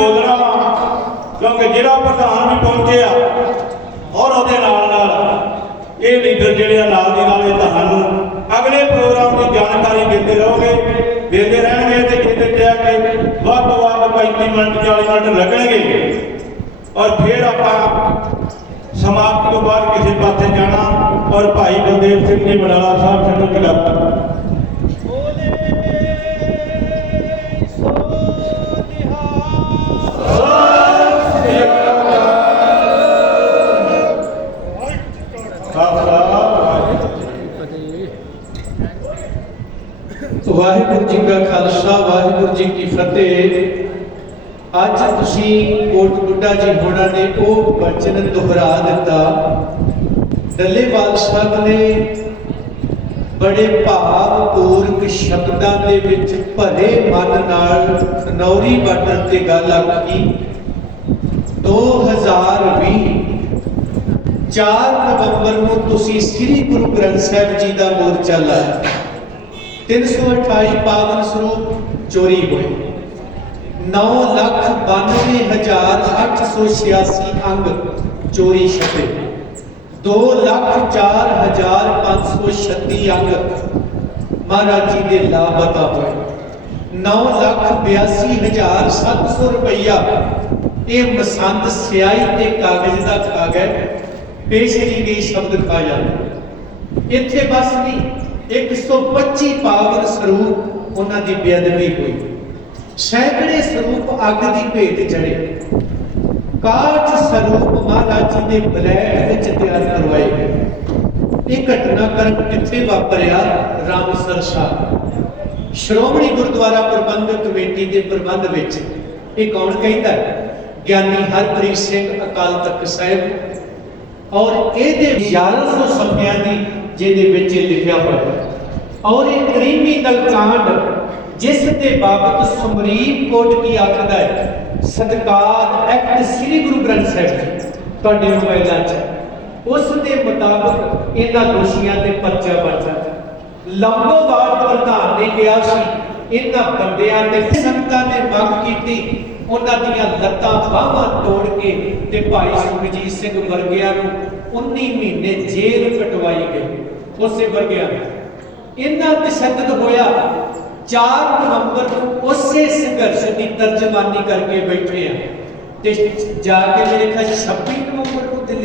ਬੋਲਣਾ ਵਾ, ਕਿਉਂਕਿ ਜਿਹੜਾ ਪ੍ਰਧਾਨ ਵੀ ਪਹੁੰਚਿਆ ਔਰ ਉਹਦੇ ਨਾਲ ਨਾਲ ਇਹ ਲੀਡਰ ਜਿਹੜੇ ਆ ਨਾਲ ਦੀ ਨਾਲ ਇਹ ਤੁਹਾਨੂੰ ਅਗਲੇ ਪ੍ਰੋਗਰਾਮ ਦੀ ਜਾਣਕਾਰੀ ਦਿੰਦੇ ਰਹੋਗੇ, ਦਿੰਦੇ ਰਹਿਣਗੇ ਤੇ ਕਿਤੇ ਕਿਹਾ ਕਿ ਵੱਧ ਤੋਂ ਵੱਧ 35 ਮਿੰਟ 40 ਮਿੰਟ ਲੱਗਣਗੇ। ਔਰ ਫਿਰ ਆਪਾਂ ਸਮਾਪਤੀ ਤੋਂ ਬਾਅਦ ਕਿਸੇ ਪਾਸੇ ਜਾਣਾ, ਔਰ ਭਾਈ ਬਲਦੇਵ ਸਿੰਘ ਜੀ ਬਡਾਲਾ ਵਾਹਿਗੁਰੂ ਜੀ ਕਾ ਖਾਲਸਾ, ਵਾਹਿਗੁਰੂ ਜੀ ਕੀ ਫਤਿਹ। ਅੱਜ ਤੁਸੀਂ ਕੋਟ ਬੁੱਢਾ ਜੀ ਹੋਣਾ ਨੇ ਉਹ ਬਚਨ ਦੁਹਰਾ ਦਿੱਤਾ। ਡੱਲੇਵਾਲ ਸਾਹਿਬ ਨੇ ਬੜੇ ਭਾਵਪੂਰਕ ਸ਼ਬਦਾਂ ਦੇ ਵਿੱਚ ਭਰੇ ਮਨ ਨਾਲ ਨੌਰੀ ਬਾਰਡਰ ਤੇ ਗੱਲ ਆਖੀ। 2020 4 ਨਵੰਬਰ ਨੂੰ ਤੁਸੀਂ ਸ੍ਰੀ ਗੁਰੂ ਗ੍ਰੰਥ ਸਾਹਿਬ ਜੀ ਦਾ ਮੋਰਚਾ ਲਾਇਆ। 328 ਪਾਵਨ ਸਰੂਪ ਚੋਰੀ ਹੋਏ। 9 ਲੱਖ ਹਜ਼ਾਰ 886 ਅੰਗ ਚੋਰੀ ਛਪੇ। 2 ਲੱਖ 4 ਹਜ਼ਾਰ 536 ਅੰਗ ਮਹਾਰਾਜ ਜੀ ਦੇ ਲਾਭਤਾ ਹੋਏ। 9 ਲੱਖ 82 ਹਜ਼ਾਰ 700 ਰੁਪਈਆ ਇਹ ਮਸੰਦ ਸਿਆਹੀ ਤੇ ਕਾਗਜ਼ ਦਾ ਕਾਗਜ਼ ਪੇਸ਼ ਕੀਤੀ ਗਈ ਸ਼ਬਦ ਖਾ ਜਾਂਦੇ ਇੱਥੇ ਬਸ ਨਹੀਂ 125 ਪਾਵਨ ਸਰੂਪ ਉਹਨਾਂ ਦੀ ਬੇਅਦਬੀ ਹੋਈ। ਸੈਂਕੜੇ ਸਰੂਪ ਅੱਗ ਦੀ ਭੇਟ ਚੜੇ। ਕਾਚ ਸਰੂਪ ਮਹਾਰਾਜ ਜੀ ਦੇ ਬਲੈਕ ਵਿੱਚ ਤਿਆਰ ਕਰਵਾਏ ਗਏ। ਇਹ ਘਟਨਾਕ੍ਰਮ ਕਿੱਥੇ ਵਾਪਰਿਆ? ਰਾਮਸਰ ਸਾਹਿਬ ਸ਼੍ਰੋਮਣੀ ਗੁਰਦੁਆਰਾ ਪ੍ਰਬੰਧਕ ਕਮੇਟੀ ਦੇ ਪ੍ਰਬੰਧ ਵਿੱਚ। ਇਹ ਕੌਣ ਕਹਿੰਦਾ? ਗਿਆਨੀ ਹਰਪ੍ਰੀਤ ਸਿੰਘ ਅਕਾਲ ਤਖਤ ਸਾਹਿਬ। ਔਰ ਇਹਦੇ 1100 ਸਫ਼ਿਆਂ ਦੀ ਜਿਹਦੇ ਵਿੱਚ ਲਿਖਿਆ ਹੋਇਆ ਔਰ ਇਹ ਕਰੀਮੀਨਲ ਕਾਂਡ, ਜਿਸ ਦੇ ਬਾਬਤ ਸੁਪਰੀਮ ਕੋਰਟ ਕੀ ਆਖਦਾ ਹੈ? ਸਦਕਾਰ ਐਕਟ ਸ੍ਰੀ ਗੁਰੂ ਗ੍ਰੰਥ ਸਾਹਿਬ ਤੁਹਾਡੇ ਮੋਬਾਈਲਾਂ 'ਚ ਉਸ ਦੇ ਮੁਤਾਬਕ ਇਹਨਾਂ ਦੋਸ਼ੀਆਂ ਤੇ ਪਰਚਾ ਬਣ ਜਾਂਦਾ ਪ੍ਰਧਾਨ ਨੇ ਕਿਹਾ ਸੀ, ਇਹਨਾਂ ਬੰਦਿਆਂ ਤੇ ਸੰਗਤਾਂ ਨੇ ਮੰਗ ਕੀਤੀ, ਉਹਨਾਂ ਦੀਆਂ ਲੱਤਾਂ ਬਾਹਾਂ ਤੋੜ ਕੇ ਤੇ ਭਾਈ ਸੁਖਜੀਤ ਸਿੰਘ ਵਰਗਿਆਂ ਨੂੰ 19 ਮਹੀਨੇ ਜੇਲ੍ਹ ਕਟਵਾਈ ਗਈ, ਉਸੇ ਵਰਗਿਆਂ ਇਹਨਾਂ ਤਸ਼ੱਦਦ ਹੋਇਆ 4 ਨਵੰਬਰ ਨੂੰ ਉਸੇ ਸੰਘਰਸ਼ ਦੀ ਤਰਜਮਾਨੀ ਕਰਕੇ ਬੈਠੇ ਆ। ਤੇ ਜਾ ਕੇ ਮੇਰੇ ਖਿਆਲ 26 ਨਵੰਬਰ ਨੂੰ ਦਿੱਲੀ